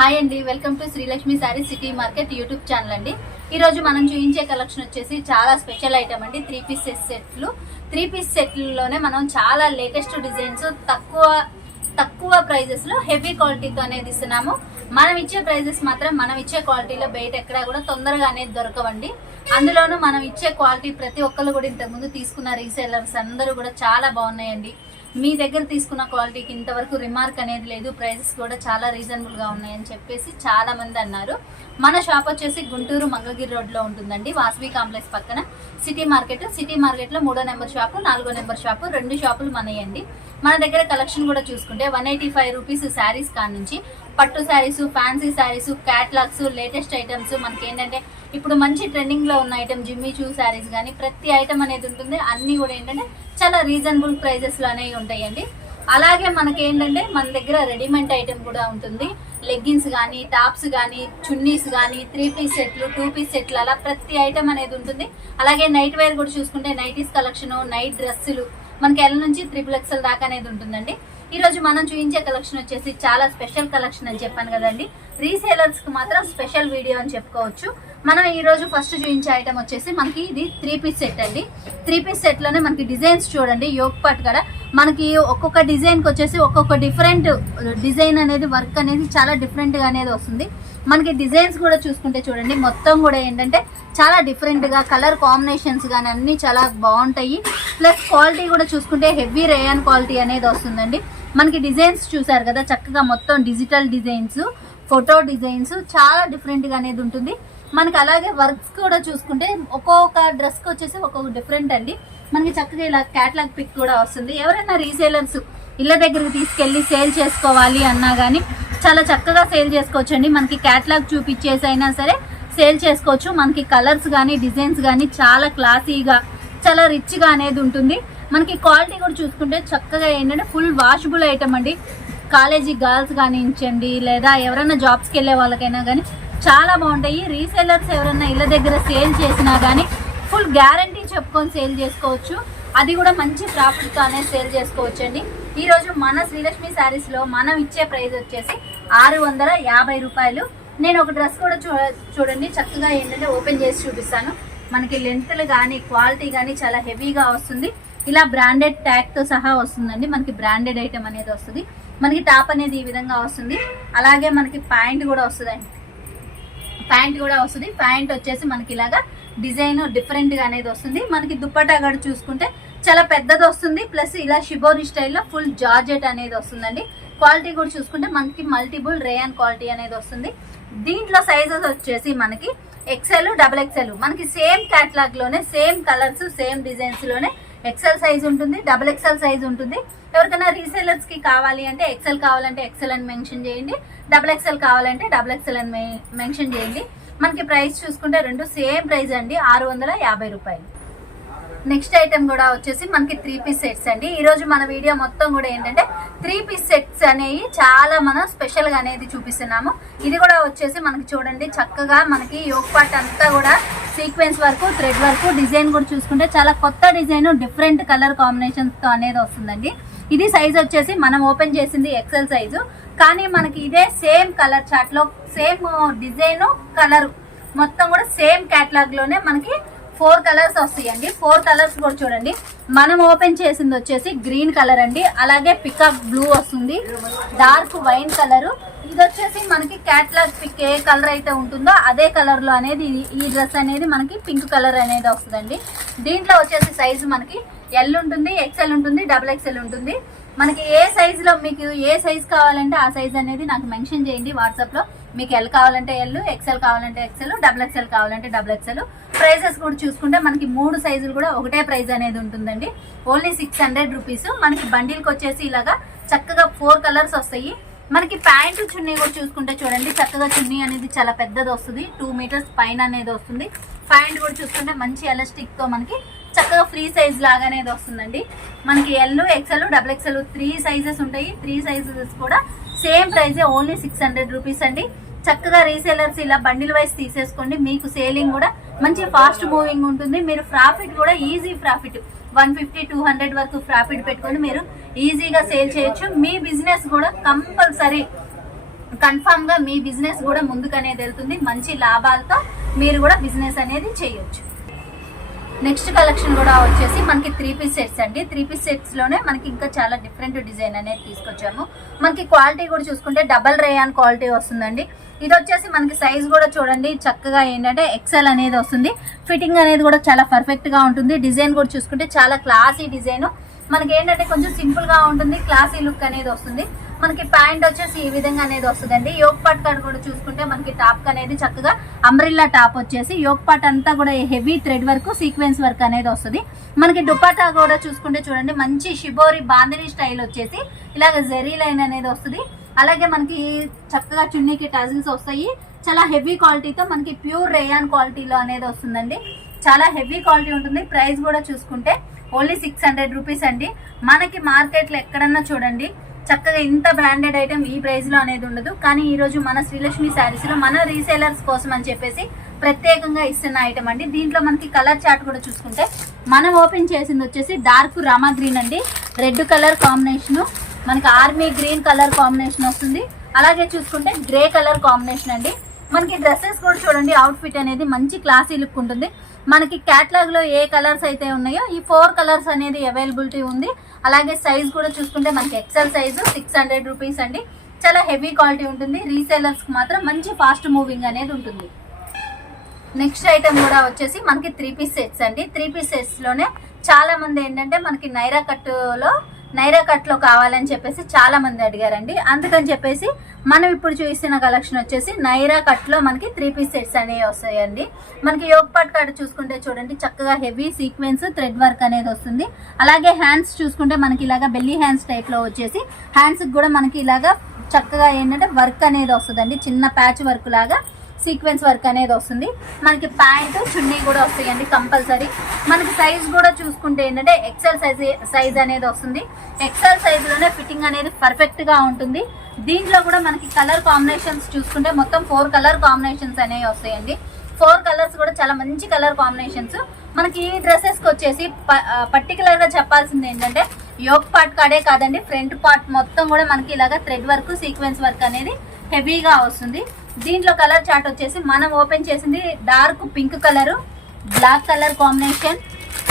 Hi అండి. Welcome to Srilakshmi saree city market YouTube channel అండి. ఈ రోజు మనం చూపించే కలెక్షన్ వచ్చేసి చాలా స్పెషల్ ఐటమ్ అండి. త్రీ పీస్ సెట్లు. త్రీ పీస్ సెట్లలోనే మనం చాలా లేటెస్ట్ డిజైన్స్ తక్కువ తక్కువ ప్రైజెస్లో హెవీ క్వాలిటీతో అనేది ఇస్తున్నాము మనం ఇచ్చే ప్రైజెస్ మాత్రం మనం ఇచ్చే క్వాలిటీలో బయట ఎక్కడా కూడా తొందరగా అనేది దొరకవండి. అందులోనూ మనం ఇచ్చే క్వాలిటీ ప్రతి ఒక్కరు కూడా ఇంతకుముందు తీసుకున్న రీసేలర్స్ అందరూ కూడా చాలా బాగున్నాయండి. మీ దగ్గర తీసుకున్న క్వాలిటీకి ఇంతవరకు రిమార్క్ అనేది లేదు. ప్రైజెస్ కూడా చాలా రీజనబుల్గా ఉన్నాయని చెప్పేసి చాలా మంది అన్నారు. మన షాప్ వచ్చేసి గుంటూరు మంగళగిరి రోడ్లో ఉంటుందండి. వాసవి కాంప్లెక్స్ పక్కన. సిటీ మార్కెట్ సిటీ మార్కెట్లో మూడో నెంబర్ షాపు నాలుగో నెంబర్ షాపు రెండు షాపులు మనయండి. మన దగ్గర కలెక్షన్ కూడా చూసుకుంటే one eighty five rupees sarees కాడ నుంచి పట్టు sarees fancy sarees catalogs latest items మనకి ఏంటంటే ఇప్పుడు మంచి ట్రెండింగ్లో ఉన్న ఐటమ్ జిమ్మీ చూ శారీస్ కానీ ప్రతి ఐటమ్ అనేది ఉంటుంది. అన్ని కూడా ఏంటంటే చాలా రీజనబుల్ ప్రైజెస్లో అనేవి ఉంటాయండి. అలాగే మనకి ఏంటంటే మన దగ్గర రెడీమేడ్ ఐటమ్ కూడా ఉంటుంది. లెగ్గిన్స్ కానీ టాప్స్ కానీ చున్నీస్ కానీ త్రీ పీస్ సెట్లు టూ పీస్ సెట్లు అలా ప్రతి ఐటమ్ అనేది ఉంటుంది. అలాగే నైట్ వేర్ కూడా చూసుకుంటే నైటీస్ కలెక్షన్ నైట్ డ్రెస్సులు మనకి ఎల్ నుంచి త్రిపుల్ ఎక్స్ఎల్ దాకా అనేది ఉంటుందండి. ఈ రోజు మనం చూపించే కలెక్షన్ వచ్చేసి చాలా స్పెషల్ కలెక్షన్ అని చెప్పాను కదండి. రీసేలర్స్కి మాత్రం స్పెషల్ వీడియో అని చెప్పుకోవచ్చు. మనం ఈ రోజు ఫస్ట్ చూపించే ఐటమ్ వచ్చేసి మనకి ఇది త్రీ పీస్ సెట్ అండి. త్రీ పీస్ సెట్లోనే మనకి డిజైన్స్ చూడండి. యోగ్ పాట్ కూడా మనకి ఒక్కొక్క డిజైన్కి వచ్చేసి ఒక్కొక్క డిఫరెంట్ డిజైన్ అనేది వర్క్ అనేది చాలా డిఫరెంట్గా అనేది వస్తుంది. మనకి డిజైన్స్ కూడా చూసుకుంటే చూడండి. మొత్తం కూడా ఏంటంటే చాలా డిఫరెంట్గా కలర్ కాంబినేషన్స్ కానీ అన్నీ చాలా బాగుంటాయి. ప్లస్ క్వాలిటీ కూడా చూసుకుంటే హెవీ రేయన్ క్వాలిటీ అనేది వస్తుందండి. మనకి డిజైన్స్ చూసారు కదా చక్కగా మొత్తం డిజిటల్ డిజైన్స్ ఫోటో డిజైన్స్ చాలా డిఫరెంట్గా అనేది ఉంటుంది. మనకి అలాగే వర్క్స్ కూడా చూసుకుంటే ఒక్కొక్క డ్రెస్కి వచ్చేసి ఒక్కొక్క డిఫరెంట్ అండి. మనకి చక్కగా ఇలా క్యాట్లాగ్ పిక్ కూడా వస్తుంది. ఎవరైనా రీసేలర్స్ ఇళ్ళ దగ్గరికి తీసుకెళ్ళి సేల్ చేసుకోవాలి అన్నా కానీ చాలా చక్కగా సేల్ చేసుకోవచ్చు అండి మనకి క్యాట్లాగ్ చూపించేసి అయినా సరే సేల్ చేసుకోవచ్చు. మనకి కలర్స్ కానీ డిజైన్స్ కానీ చాలా క్లాసీగా చాలా రిచ్గా అనేది ఉంటుంది. మనకి క్వాలిటీ కూడా చూసుకుంటే చక్కగా ఏంటంటే ఫుల్ వాషబుల్ ఐటమ్ అండి. కాలేజీ గర్ల్స్ కానించండి లేదా ఎవరైనా జాబ్స్కి వెళ్ళే వాళ్ళకైనా కానీ చాలా బాగుంటాయి. రీసెల్లర్స్ ఎవరైనా ఇళ్ళ దగ్గర సేల్ చేసినా కానీ ఫుల్ గ్యారంటీ చెప్పుకొని సేల్ చేసుకోవచ్చు. అది కూడా మంచి ప్రాఫిట్తోనే అనేది సేల్ చేసుకోవచ్చు అండి ఈరోజు మన శ్రీలక్ష్మి శారీస్లో మనం ఇచ్చే ప్రైస్ వచ్చేసి ఆరు వందల యాభై రూపాయలు. నేను ఒక డ్రెస్ కూడా చూ చూడండి చక్కగా ఏంటంటే ఓపెన్ చేసి చూపిస్తాను. మనకి లెంత్లు కానీ క్వాలిటీ కానీ చాలా హెవీగా వస్తుంది. ఇలా బ్రాండెడ్ ట్యాగ్తో సహా వస్తుందండి. మనకి బ్రాండెడ్ ఐటమ్ అనేది వస్తుంది. మనకి టాప్ అనేది ఈ విధంగా వస్తుంది. అలాగే మనకి ప్యాంట్ కూడా వస్తుందండి. ప్యాంట్ కూడా వస్తుంది. ప్యాంట్ వచ్చేసి మనకి ఇలాగా డిజైన్ డిఫరెంట్గా అనేది వస్తుంది. మనకి దుప్పటా కూడా చూసుకుంటే చాలా పెద్దది వస్తుంది. ప్లస్ ఇలా షిబోరి స్టైల్లో ఫుల్ జార్జెట్ అనేది వస్తుందండి. క్వాలిటీ కూడా చూసుకుంటే మనకి మల్టిపుల్ రేయన్ క్వాలిటీ అనేది వస్తుంది. దీంట్లో సైజెస్ వచ్చేసి మనకి ఎక్సెల్ డబుల్ ఎక్సెల్ మనకి సేమ్ క్యాట్లాగ్లోనే సేమ్ కలర్స్ సేమ్ డిజైన్స్లోనే ఎక్సెల్ సైజ్ ఉంటుంది డబుల్ ఎక్సెల్ సైజ్ ఉంటుంది. ఎవరికైనా రీసేలర్స్కి కావాలి అంటే ఎక్సెల్ కావాలంటే ఎక్సెల్ అని మెన్షన్ చేయండి. డబుల్ ఎక్సెల్ కావాలంటే డబుల్ ఎక్సెల్ అని మె- మెన్షన్ చేయండి. మనకి ప్రైస్ చూసుకుంటే రెండు సేమ్ ప్రైస్ అండి ఆరు వందల యాభై రూపాయలు. నెక్స్ట్ ఐటమ్ కూడా వచ్చేసి మనకి త్రీ పీస్ సెట్స్ అండి. ఈ రోజు మన వీడియో మొత్తం కూడా ఏంటంటే త్రీ పీస్ సెట్స్ అనేవి చాలా మనం స్పెషల్గా అనేది చూపిస్తున్నాము. ఇది కూడా వచ్చేసి మనకి చూడండి చక్కగా మనకి యోగ్ పార్ట్ అంతా కూడా సీక్వెన్స్ వరకు థ్రెడ్ వరకు డిజైన్ కూడా చూసుకుంటే చాలా కొత్త డిజైన్ డిఫరెంట్ కలర్ కాంబినేషన్స్తో అనేది వస్తుందండి. ఇది సైజ్ వచ్చేసి మనం ఓపెన్ చేసింది ఎక్సెల్ సైజు కానీ మనకి ఇదే సేమ్ కలర్ చార్ట్లో సేమ్ డిజైన్ కలర్ మొత్తం కూడా సేమ్ కేటలాగ్లోనే మనకి ఫోర్ కలర్స్ వస్తాయండి. ఫోర్ కలర్స్ కూడా చూడండి. మనం ఓపెన్ చేసింది వచ్చేసి గ్రీన్ కలర్ అండి. అలాగే పికప్ బ్లూ వస్తుంది. Dark wine colour. ఇది వచ్చేసి మనకి క్యాట్లాగ్ పిక్ ఏ కలర్ అయితే ఉంటుందో అదే కలర్లో అనేది ఈ- డ్రెస్ అనేది మనకి పింక్ కలర్ అనేది వస్తుందండి. దీంట్లో వచ్చేసి సైజు మనకి ఎల్ ఉంటుంది ఎక్స్ఎల్ ఉంటుంది డబుల్ ఎక్స్ఎల్ ఉంటుంది. మనకి ఏ సైజులో మీకు ఏ సైజ్ కావాలంటే ఆ సైజ్ అనేది నాకు మెన్షన్ చేయండి వాట్సాప్లో. మీకు ఎల్ కావాలంటే ఎల్ ఎక్సెల్ కావాలంటే ఎక్సెల్ డబుల్ ఎక్సెల్ కావాలంటే డబుల్ ఎక్సెల్ ప్రైజెస్ కూడా చూసుకుంటే మనకి మూడు సైజులు కూడా ఒకటే ప్రైజ్ అనేది ఉంటుందండి. ఓన్లీ సిక్స్ హండ్రెడ్ రూపీస్ మనకి బండిల్కి వచ్చేసి ఇలాగా చక్కగా ఫోర్ కలర్స్ వస్తాయి. మనకి ప్యాంటు చున్నీ కూడా చూసుకుంటే చూడండి చక్కగా చున్నీ అనేది చాలా పెద్దది వస్తుంది. టూ మీటర్స్ పైన అనేది వస్తుంది. ప్యాంట్ కూడా చూసుకుంటే మంచి ఎలాస్టిక్తో మనకి చక్కగా ఫ్రీ సైజ్ లాగా అనేది వస్తుందండి. మనకి L XL double XL three sizes ఉంటాయి. త్రీ సైజెస్ కూడా సేమ్ ప్రైజే ఓన్లీ సిక్స్ హండ్రెడ్ రూపీస్ అండి. చక్కగా రీసేలర్స్ ఇలా బండిల్ వైస్ తీసేసుకోండి. మీకు సేలింగ్ కూడా మంచి ఫాస్ట్ మూవింగ్ ఉంటుంది. మీరు ప్రాఫిట్ కూడా easy profit. One fifty two hundred వరకు ప్రాఫిట్ పెట్టుకొని మీరు ఈజీగా సేల్ చేయొచ్చు. మీ బిజినెస్ కూడా కంపల్సరీ కన్ఫామ్గా మీ బిజినెస్ కూడా ముందుకు అనేది వెళ్తుంది. మంచి లాభాలతో మీరు కూడా బిజినెస్ అనేది చేయొచ్చు. నెక్స్ట్ కలెక్షన్ కూడా వచ్చేసి మనకి త్రీ పీస్ సెట్స్ అండి. త్రీ పీస్ సెట్స్లోనే మనకి ఇంకా చాలా డిఫరెంట్ డిజైన్ అనేది తీసుకొచ్చాము. మనకి క్వాలిటీ కూడా చూసుకుంటే డబల్ రేయాన్ క్వాలిటీ వస్తుందండి. ఇది వచ్చేసి మనకి సైజ్ కూడా చూడండి. చక్కగా ఏంటంటే ఎక్సెల్ అనేది వస్తుంది. ఫిట్టింగ్ అనేది కూడా చాలా పర్ఫెక్ట్గా ఉంటుంది. డిజైన్ కూడా చూసుకుంటే చాలా క్లాసీ డిజైన్ మనకి ఏంటంటే కొంచెం సింపుల్గా ఉంటుంది. క్లాసీ లుక్ అనేది వస్తుంది. మనకి ప్యాంట్ వచ్చేసి ఈ విధంగా అనేది వస్తుందండి. యోగ్ పాట్ కాడ కూడా చూసుకుంటే మనకి టాప్ అనేది చక్కగా అంబ్రిల్లా టాప్ వచ్చేసి. యోగ్ పాట్ అంతా కూడా heavy thread work sequence work అనేది వస్తుంది. మనకి దుపాటా కూడా చూసుకుంటే చూడండి మంచి షిబోరి బాందిని స్టైల్ వచ్చేసి ఇలాగ జెరీ లైన్ అనేది వస్తుంది. అలాగే మనకి చక్కగా చున్నీకి టజిల్స్ వస్తాయి. చాలా హెవీ క్వాలిటీతో మనకి ప్యూర్ రేయాన్ క్వాలిటీలో అనేది వస్తుందండి. చాలా హెవీ క్వాలిటీ ఉంటుంది. ప్రైస్ కూడా చూసుకుంటే ఓన్లీ సిక్స్ హండ్రెడ్ రూపీస్ అండి. మనకి మార్కెట్లో ఎక్కడన్నా చూడండి చక్కగా ఇంత బ్రాండెడ్ ఐటమ్ ఈ ప్రైస్లో అనేది ఉండదు. కానీ ఈ రోజు మన శ్రీలక్ష్మి శారీస్లో మన రీసేలర్స్ కోసం అని చెప్పేసి ప్రత్యేకంగా ఇస్తున్న ఐటమ్ అండి. దీంట్లో మనకి కలర్ చార్ట్ కూడా చూసుకుంటే మనం ఓపెన్ చేసింది వచ్చేసి డార్క్ రామా గ్రీన్ అండి. రెడ్ కలర్ కాంబినేషన్ మనకి ఆర్మీ గ్రీన్ కలర్ కాంబినేషన్ వస్తుంది. అలాగే చూసుకుంటే గ్రే కలర్ కాంబినేషన్ అండి. మనకి డ్రెస్సెస్ కూడా చూడండి అవుట్ ఫిట్ అనేది మంచి క్లాసీ లుక్ ఉంటుంది. మనకి క్యాట్లాగ్లో ఏ కలర్స్ అయితే ఉన్నాయో ఈ ఫోర్ కలర్స్ అనేది అవైలబిలిటీ ఉంది. అలాగే సైజ్ కూడా చూసుకుంటే మనకి XL size six hundred rupees అండి. చాలా హెవీ క్వాలిటీ ఉంటుంది. రీసేలర్స్కి మాత్రం మంచి ఫాస్ట్ మూవింగ్ అనేది ఉంటుంది. నెక్స్ట్ ఐటమ్ కూడా వచ్చేసి మనకి త్రీ పీస్ సెట్స్ అండి. త్రీ పీస్ సెట్స్లోనే చాలామంది చాలా మంది ఏంటంటే మనకి నైరా కట్టులో నైరా కట్లో కావాలని చెప్పేసి చాలా మంది అడిగారండి. అందుకని చెప్పేసి మనం ఇప్పుడు చూసిన కలెక్షన్ వచ్చేసి నైరా కట్లో మనకి త్రీ పీస్ సెట్స్ అనేవి వస్తాయండి. మనకి యోగ్ పట్ కట్ చూసుకుంటే చూడండి చక్కగా హెవీ సీక్వెన్స్ థ్రెడ్ వర్క్ అనేది వస్తుంది. అలాగే హ్యాండ్స్ చూసుకుంటే మనకి ఇలాగా బెల్లీ హ్యాండ్స్ టైప్లో వచ్చేసి హ్యాండ్స్కి కూడా మనకి ఇలాగా చక్కగా ఏంటంటే వర్క్ అనేది వస్తుందండి. చిన్న ప్యాచ్ వర్క్ లాగా సీక్వెన్స్ వర్క్ అనేది వస్తుంది. మనకి ప్యాంట్ చున్నీ కూడా వస్తాయండి కంపల్సరీ. మనకి సైజ్ కూడా చూసుకుంటే ఏంటంటే ఎక్సెల్ సైజ్ సైజ్ అనేది వస్తుంది. ఎక్సెల్ సైజులోనే ఫిట్టింగ్ అనేది పర్ఫెక్ట్గా ఉంటుంది. దీంట్లో కూడా మనకి కలర్ కాంబినేషన్స్ చూసుకుంటే మొత్తం ఫోర్ కలర్ కాంబినేషన్స్ అనేవి వస్తాయండి. ఫోర్ కలర్స్ కూడా చాలా మంచి కలర్ కాంబినేషన్స్ మనకి ఈ డ్రెస్సెస్కి వచ్చేసి పర్టికులర్గా చెప్పాల్సింది ఏంటంటే యోక్ పార్ట్ కాడే కాదండి ఫ్రంట్ పార్ట్ మొత్తం కూడా మనకి ఇలాగా థ్రెడ్ వర్క్ సీక్వెన్స్ వర్క్ అనేది హెవీగా వస్తుంది. దీంట్లో కలర్ చార్ట్ వచ్చేసి మనం ఓపెన్ చేసింది dark pink colour black colour combination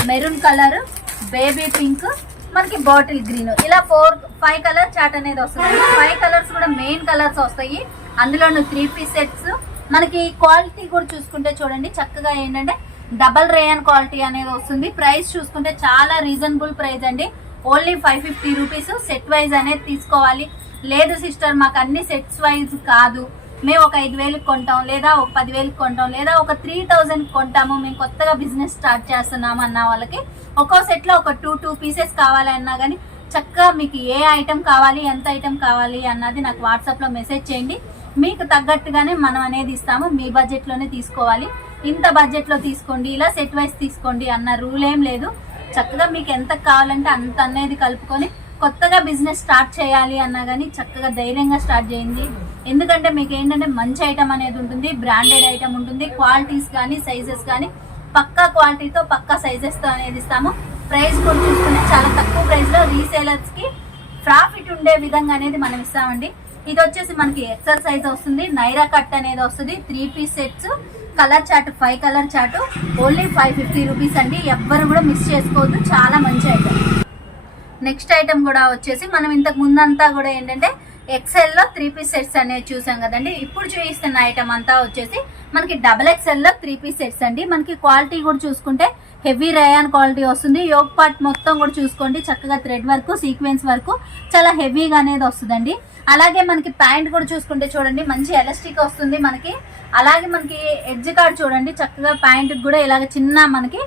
maroon colour baby pink మనకి బాటిల్ గ్రీన్. ఇలా ఫోర్ ఫైవ్ కలర్ చార్ట్ అనేది వస్తుంది. ఫైవ్ కలర్స్ కూడా మెయిన్ కలర్స్ వస్తాయి. అందులోను త్రీ పీస్ సెట్స్. మనకి క్వాలిటీ కూడా చూసుకుంటే చూడండి చక్కగా ఏంటంటే డబల్ రేయన్ క్వాలిటీ అనేది వస్తుంది. ప్రైస్ చూసుకుంటే చాలా రీజనబుల్ ప్రైస్ అండి. Only five fifty rupees. Set wise అనేది తీసుకోవాలి. లేదు సిస్టర్ మాకు అన్ని సెట్స్ వైజ్ కాదు. మేము ఒక ఐదు వేలకు కొంటాం లేదా ఒక పదివేలకు కొంటాం లేదా ఒక త్రీ థౌజండ్ కొంటాము మేము కొత్తగా బిజినెస్ స్టార్ట్ చేస్తున్నాము అన్న వాళ్ళకి. ఒక్కో సెట్లో ఒక టూ టూ పీసెస్ కావాలి అన్నా కానీ చక్కగా మీకు ఏ ఐటెం కావాలి ఎంత ఐటెం కావాలి అన్నది నాకు వాట్సాప్లో మెసేజ్ చేయండి. మీకు తగ్గట్టుగానే మనం అనేది ఇస్తాము మీ బడ్జెట్లోనే తీసుకోవాలి. ఇంత బడ్జెట్లో తీసుకోండి ఇలా సెట్ వైస్ తీసుకోండి అన్న రూల్ ఏం లేదు. చక్కగా మీకు ఎంత కావాలంటే అంత అనేది కలుపుకొని కొత్తగా బిజినెస్ స్టార్ట్ చేయాలి అన్నా కానీ చక్కగా ధైర్యంగా స్టార్ట్ చేయండి. ఎందుకంటే మీకు ఏంటంటే మంచి ఐటమ్ అనేది ఉంటుంది బ్రాండెడ్ ఐటమ్ ఉంటుంది క్వాలిటీస్ కానీ సైజెస్ కానీ పక్కా క్వాలిటీతో పక్కా సైజెస్తో అనేది ఇస్తాము. ప్రైస్ కూడా చూసుకుంటే చాలా తక్కువ ప్రైస్లో రీసేలర్స్కి ప్రాఫిట్ ఉండే విధంగా అనేది మనం ఇస్తామండి. ఇది వచ్చేసి మనకి ఎక్సెల్ సైజ్ వస్తుంది నైరా కట్ అనేది వస్తుంది three piece sets colour chart five colour chart only five fifty rupees అండి. ఎవ్వరు కూడా మిస్ చేసుకోవద్దు చాలా మంచి ఐటమ్ నెక్స్ట్ ఐటమ్ కూడా వచ్చేసి మనం ఇంతకు ముందంతా కూడా ఏంటంటే ఎక్సెల్లో త్రీ పీస్ సెట్స్ అనేవి చూసాం కదండి. ఇప్పుడు చూపిస్తున్న ఐటమ్ అంతా వచ్చేసి మనకి డబల్ ఎక్సెల్లో త్రీ పీస్ సెట్స్ అండి. మనకి క్వాలిటీ కూడా చూసుకుంటే హెవీ రయాన్ క్వాలిటీ వస్తుంది. యోగ్ పార్ట్ మొత్తం కూడా చూసుకోండి. చక్కగా థ్రెడ్ వర్క్ సీక్వెన్స్ వర్క్ చాలా హెవీగా అనేది వస్తుందండి. అలాగే మనకి ప్యాంట్ కూడా చూసుకుంటే చూడండి మంచి ఎలాస్టిక్ వస్తుంది మనకి. అలాగే మనకి ఎడ్జ్ కార్డ్ చూడండి చక్కగా ప్యాంట్ కూడా ఇలాగ చిన్న మనకి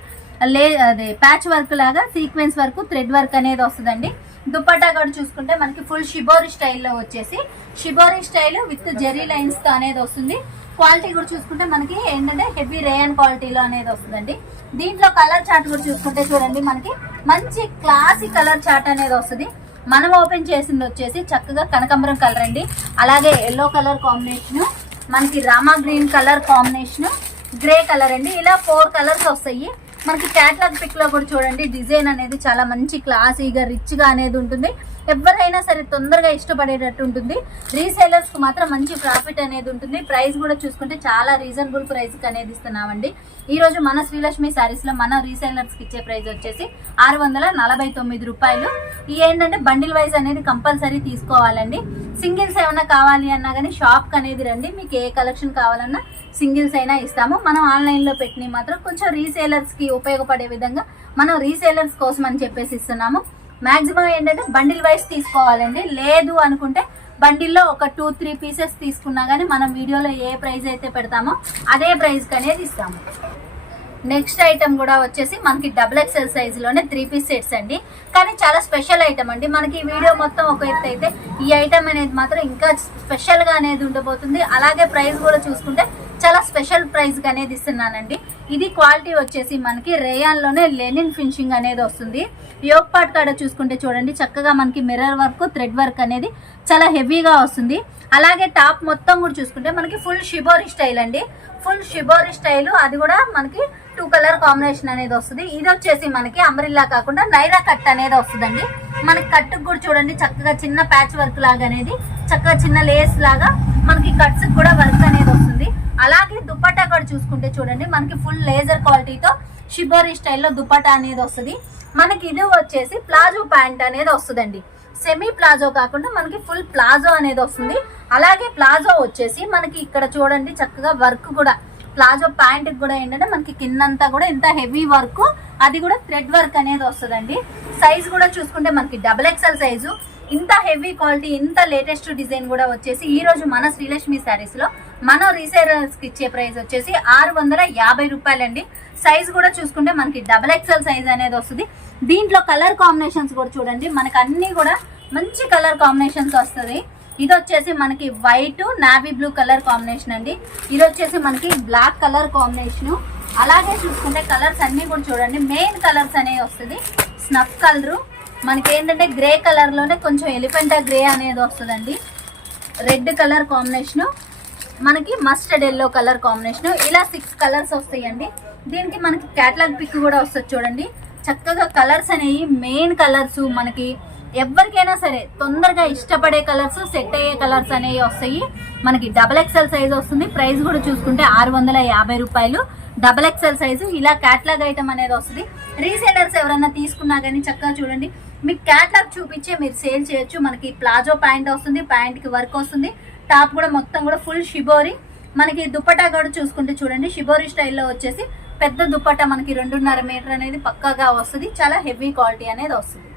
లే అదే ప్యాచ్ వర్క్ లాగా సీక్వెన్స్ వర్క్ థ్రెడ్ వర్క్ అనేది వస్తుందండి. దుపట్టా కూడా చూసుకుంటే మనకి ఫుల్ షిబోరి స్టైల్లో వచ్చేసి షిబోరి స్టైల్ విత్ జెరీ లైన్స్తో అనేది వస్తుంది. క్వాలిటీ కూడా చూసుకుంటే మనకి ఏంటంటే హెవీ రేయన్ క్వాలిటీలో అనేది వస్తుందండి. దీంట్లో కలర్ చార్ట్ కూడా చూసుకుంటే చూడండి మనకి మంచి క్లాసిక్ కలర్ చార్ట్ అనేది వస్తుంది. మనం ఓపెన్ చేసింది వచ్చేసి చక్కగా కనకాంబరం కలర్ అండి. అలాగే ఎల్లో కలర్ కాంబినేషన్ మనకి Rama green colour combination grey colour అండి. ఇలా ఫోర్ కలర్స్ వస్తాయి. మనకి క్యాట్లాగ్ పిక్లో కూడా చూడండి డిజైన్ అనేది చాలా మంచి క్లాసీగా రిచ్గా అనేది ఉంటుంది. ఎవరైనా సరే తొందరగా ఇష్టపడేటట్టు ఉంటుంది. రీసేలర్స్ మాత్రం మంచి ప్రాఫిట్ అనేది ఉంటుంది. ప్రైస్ కూడా చూసుకుంటే చాలా రీజనబుల్ ప్రైస్కి అనేది ఇస్తున్నామండి. ఈ రోజు మన శ్రీలక్ష్మి శారీస్లో మన రీసేలర్స్కి ఇచ్చే ప్రైస్ వచ్చేసి ఆరు వందల నలభై తొమ్మిది రూపాయలు. ఈ ఏంటంటే బండిల్ వైజ్ అనేది కంపల్సరీ తీసుకోవాలండి. సింగిల్స్ ఏమైనా కావాలి అన్నా కానీ షాప్కి అనేది రండి. మీకు ఏ కలెక్షన్ కావాలన్నా సింగిల్స్ అయినా ఇస్తాము. మనం ఆన్లైన్లో పెట్టినవి మాత్రం కొంచెం రీసేలర్స్కి ఉపయోగపడే విధంగా మనం రీసేలర్స్ కోసం అని చెప్పేసి ఇస్తున్నాము. మాక్సిమం ఏంటంటే బండిల్ వైస్ తీసుకోవాలండి. లేదు అనుకుంటే బండిల్లో ఒక టూ త్రీ పీసెస్ తీసుకున్నా కానీ మనం వీడియోలో ఏ ప్రైస్ అయితే పెడతామో అదే ప్రైస్ అనేది ఇస్తాము నెక్స్ట్ ఐటమ్ కూడా వచ్చేసి మనకి డబుల్ ఎక్స్ఎల్ సైజ్లోనే త్రీ పీస్ సెట్స్ అండి. కానీ చాలా స్పెషల్ ఐటమ్ అండి. మనకి ఈ వీడియో మొత్తం ఒక ఎత్తు అయితే ఈ ఐటమ్ అనేది మాత్రం ఇంకా స్పెషల్గా అనేది ఉండబోతుంది. అలాగే ప్రైస్ కూడా చూసుకుంటే చాలా స్పెషల్ ప్రైస్ అనేది ఇస్తున్నానండి ఇది క్వాలిటీ వచ్చేసి మనకి రేయాన్లోనే లెనిన్ ఫినిషింగ్ అనేది వస్తుంది. యోగ్ పాట్ కాడ చూసుకుంటే చూడండి చక్కగా మనకి మిర్రర్ వర్క్ థ్రెడ్ వర్క్ అనేది చాలా హెవీగా వస్తుంది. అలాగే టాప్ మొత్తం కూడా చూసుకుంటే మనకి ఫుల్ షిబోరి స్టైల్ అండి. ఫుల్ షిబోరి స్టైల్ అది కూడా మనకి టూ కలర్ కాంబినేషన్ అనేది వస్తుంది. ఇది వచ్చేసి మనకి అంబ్రిల్లా కాకుండా నైరా కట్ అనేది వస్తుందండి. మనకి కట్ కూడా చూడండి చక్కగా చిన్న ప్యాచ్ వర్క్ లాగా అనేది చక్కగా చిన్న లేస్ లాగా మనకి కట్స్ కూడా వర్క్ అనేది వస్తుంది. అలాగే దుపట్టా కూడా చూసుకుంటే చూడండి మనకి ఫుల్ లేజర్ క్వాలిటీతో షిబోరి స్టైల్లో దుపట్టా అనేది వస్తుంది. మనకి ఇది వచ్చేసి ప్లాజో ప్యాంట్ అనేది వస్తుందండి. సెమీ ప్లాజో కాకుండా మనకి ఫుల్ ప్లాజో అనేది వస్తుంది. అలాగే ప్లాజో వచ్చేసి మనకి ఇక్కడ చూడండి చక్కగా వర్క్ కూడా. ప్లాజో ప్యాంట్ కూడా ఏంటంటే మనకి కిందంతా కూడా ఇంత హెవీ వర్క్ అది కూడా థ్రెడ్ వర్క్ అనేది వస్తుందండి. సైజ్ కూడా చూసుకుంటే మనకి డబుల్ ఎక్స్ఎల్ సైజు ఇంత హెవీ క్వాలిటీ ఇంత లేటెస్ట్ డిజైన్ కూడా వచ్చేసి ఈ రోజు మన శ్రీలక్ష్మి శారీస్లో మన రీసేలర్స్కి ఇచ్చే ప్రైస్ వచ్చేసి ఆరు వందల యాభై రూపాయలండి. సైజ్ కూడా చూసుకుంటే మనకి డబల్ ఎక్స్ఎల్ సైజ్ అనేది వస్తుంది. దీంట్లో కలర్ కాంబినేషన్స్ కూడా చూడండి. మనకి అన్ని కూడా మంచి కలర్ కాంబినేషన్స్ వస్తుంది. ఇది వచ్చేసి మనకి white navy blue colour combination అండి. ఇది వచ్చేసి మనకి బ్లాక్ కలర్ కాంబినేషన్ అలాగే చూసుకుంటే కలర్స్ అన్నీ కూడా చూడండి. మెయిన్ కలర్స్ అనేవి వస్తుంది. స్నఫ్ కలర్ మనకి ఏంటంటే గ్రే కలర్లోనే కొంచెం ఎలిఫెంటా గ్రే అనేది వస్తుందండి. రెడ్ కలర్ కాంబినేషన్ మనకి మస్టర్డ్ ఎల్లో కలర్ కాంబినేషన్ ఇలా సిక్స్ కలర్స్ వస్తాయండి. దీనికి మనకి క్యాటలాగ్ పిక్ కూడా వస్తుంది చూడండి. చక్కగా కలర్స్ అనేవి మెయిన్ కలర్స్ మనకి ఎవరికైనా సరే తొందరగా ఇష్టపడే కలర్స్ సెట్ అయ్యే కలర్స్ అనేవి వస్తాయి. మనకి డబల్ ఎక్స్ఎల్ సైజ్ వస్తుంది. ప్రైస్ కూడా చూసుకుంటే ఆరు వందల యాభై రూపాయలు. డబల్ ఎక్స్ఎల్ సైజు ఇలా క్యాట్లాగ్ ఐటమ్ అనేది వస్తుంది. రీసేలర్స్ ఎవరైనా తీసుకున్నా కానీ చక్కగా చూడండి. మీకు క్యాట్లాగ్ చూపించే మీరు సేల్ చేయొచ్చు. మనకి ప్లాజో ప్యాంట్ వస్తుంది. ప్యాంట్కి వర్క్ వస్తుంది. టాప్ కూడా మొత్తం కూడా ఫుల్ షిబోరి. మనకి దుపట్టా కూడా చూసుకుంటే చూడండి షిబోరి స్టైల్లో వచ్చేసి పెద్ద దుపట్టా మనకి రెండున్నర మీటర్ అనేది పక్కాగా వస్తుంది. చాలా హెవీ క్వాలిటీ అనేది వస్తుంది.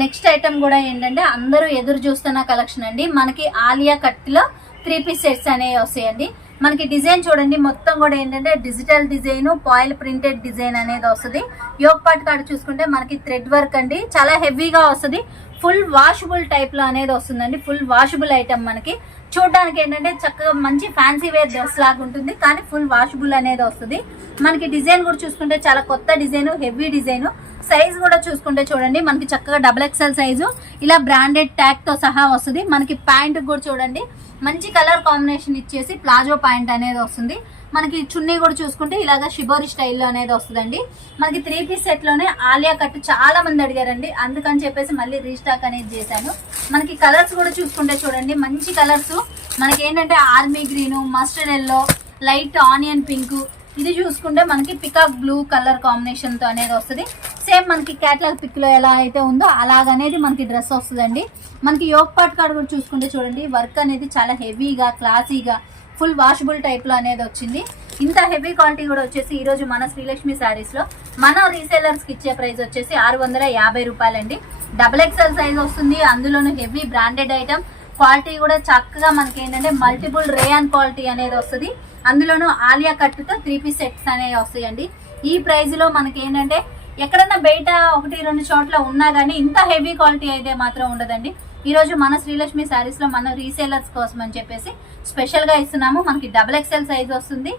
నెక్స్ట్ ఐటమ్ కూడా ఏంటంటే అందరూ ఎదురు చూస్తున్న కలెక్షన్ అండి. మనకి ఆలియా కట్లో త్రీ పీస్ సెట్స్ అనేవి వస్తాయండి. మనకి డిజైన్ చూడండి మొత్తం కూడా ఏంటంటే digital design foil printed design అనేది వస్తుంది. యోగ్ పాట్ కార్డ్ చూసుకుంటే మనకి థ్రెడ్ వర్క్ అండి. చాలా హెవీగా వస్తుంది. ఫుల్ వాషబుల్ టైప్లో అనేది వస్తుందండి. ఫుల్ వాషబుల్ ఐటమ్ మనకి. చూడడానికి ఏంటంటే చక్కగా మంచి ఫ్యాన్సీ వేర్ డ్రెస్ లాగా ఉంటుంది. కానీ ఫుల్ వాషబుల్ అనేది వస్తుంది. మనకి డిజైన్ కూడా చూసుకుంటే చాలా కొత్త డిజైన్ హెవీ డిజైన్. సైజ్ కూడా చూసుకుంటే చూడండి మనకి చక్కగా డబుల్ ఎక్స్ఎల్ సైజు ఇలా బ్రాండెడ్ ట్యాగ్తో సహా వస్తుంది. మనకి ప్యాంట్ కూడా చూడండి. మంచి కలర్ కాంబినేషన్ ఇచ్చేసి ప్లాజో పాయింట్ అనేది వస్తుంది. మనకి చున్నీ కూడా చూసుకుంటే ఇలాగా షిబోరి స్టైల్లో అనేది వస్తుందండి. మనకి త్రీ పీస్ సెట్లోనే ఆలియా కట్ చాలా మంది అడిగారండి. అందుకని చెప్పేసి మళ్ళీ రీస్టాక్ అనేది చేశాను. మనకి కలర్స్ కూడా చూసుకుంటే చూడండి. మంచి కలర్స్ మనకి ఏంటంటే army green mustard yellow light onion pink ఇది చూసుకుంటే మనకి పికాక్ బ్లూ కలర్ కాంబినేషన్తో అనేది వస్తుంది. సేమ్ మనకి క్యాట్లాగ్ పిక్లో ఎలా అయితే ఉందో అలాగనేది మనకి డ్రెస్ వస్తుందండి. మనకి యోగ్ పాట్ కార్డ్ కూడా చూసుకుంటే చూడండి వర్క్ అనేది చాలా హెవీగా క్లాసీగా ఫుల్ వాషబుల్ టైప్లో అనేది వచ్చింది. ఇంత హెవీ క్వాలిటీ కూడా వచ్చేసి ఈ రోజు మన శ్రీలక్ష్మి శారీస్లో మన రీసేలర్స్కి ఇచ్చే ప్రైస్ వచ్చేసి ఆరు వందల యాభై రూపాయలండి. డబుల్ ఎక్స్ఎల్ సైజ్ వస్తుంది. అందులోనూ హెవీ బ్రాండెడ్ ఐటమ్ క్వాలిటీ కూడా చక్కగా మనకి ఏంటంటే మల్టిపుల్ రేయాన్ క్వాలిటీ అనేది వస్తుంది. అందులోనూ ఆలియా కట్టుతో త్రీ పీస్ సెట్స్ అనేవి వస్తాయండి. ఈ ప్రైస్లో మనకి ఏంటంటే ఎక్కడన్నా బయట ఒకటి రెండు చోట్ల ఉన్నా కానీ ఇంత హెవీ క్వాలిటీ అయితే మాత్రం ఉండదండి. ఈ రోజు మన శ్రీలక్ష్మి శారీస్లో మన రీసేలర్స్ కోసం అని చెప్పేసి స్పెషల్గా ఇస్తున్నాము. మనకి డబుల్ ఎక్స్ఎల్ సైజ్ వస్తుంది.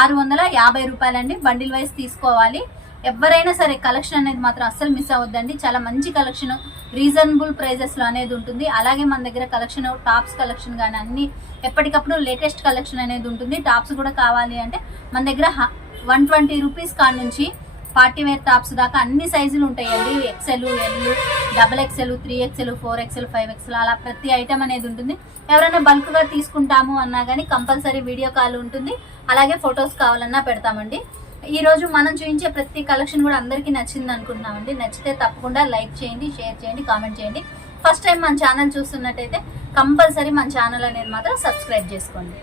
ఆరు వందల యాభై రూపాయలండి. బండిల్ వైజ్ తీసుకోవాలి. ఎవరైనా సరే కలెక్షన్ అనేది మాత్రం అస్సలు మిస్ అవ్వద్దండి. చాలా మంచి కలెక్షన్ రీజనబుల్ ప్రైజెస్లో అనేది ఉంటుంది. అలాగే మన దగ్గర కలెక్షన్ టాప్స్ కలెక్షన్ కానీ అన్ని ఎప్పటికప్పుడు లేటెస్ట్ కలెక్షన్ అనేది ఉంటుంది. టాప్స్ కూడా కావాలి అంటే మన దగ్గర వన్ ట్వంటీ రూపీస్ కాడ నుంచి పార్టీ వేర్ టాప్స్ దాకా అన్ని సైజులు ఉంటాయండి. XL L double XL three XL four XL five XL అలా ప్రతి ఐటమ్ అనేది ఉంటుంది. ఎవరైనా బల్క్గా తీసుకుంటాము అన్నా కానీ కంపల్సరీ వీడియో కాల్ ఉంటుంది. అలాగే ఫొటోస్ కావాలన్నా పెడతామండి. ఈ రోజు మనం చూపించే ప్రతి కలెక్షన్ కూడా అందరికీ నచ్చింది అనుకుంటున్నామండి. నచ్చితే తప్పకుండా లైక్ చేయండి షేర్ చేయండి కామెంట్ చేయండి. ఫస్ట్ టైం మన ఛానల్ చూస్తున్నట్టయితే కంపల్సరీ మన ఛానల్ అనేది మాత్రం సబ్స్క్రైబ్ చేసుకోండి.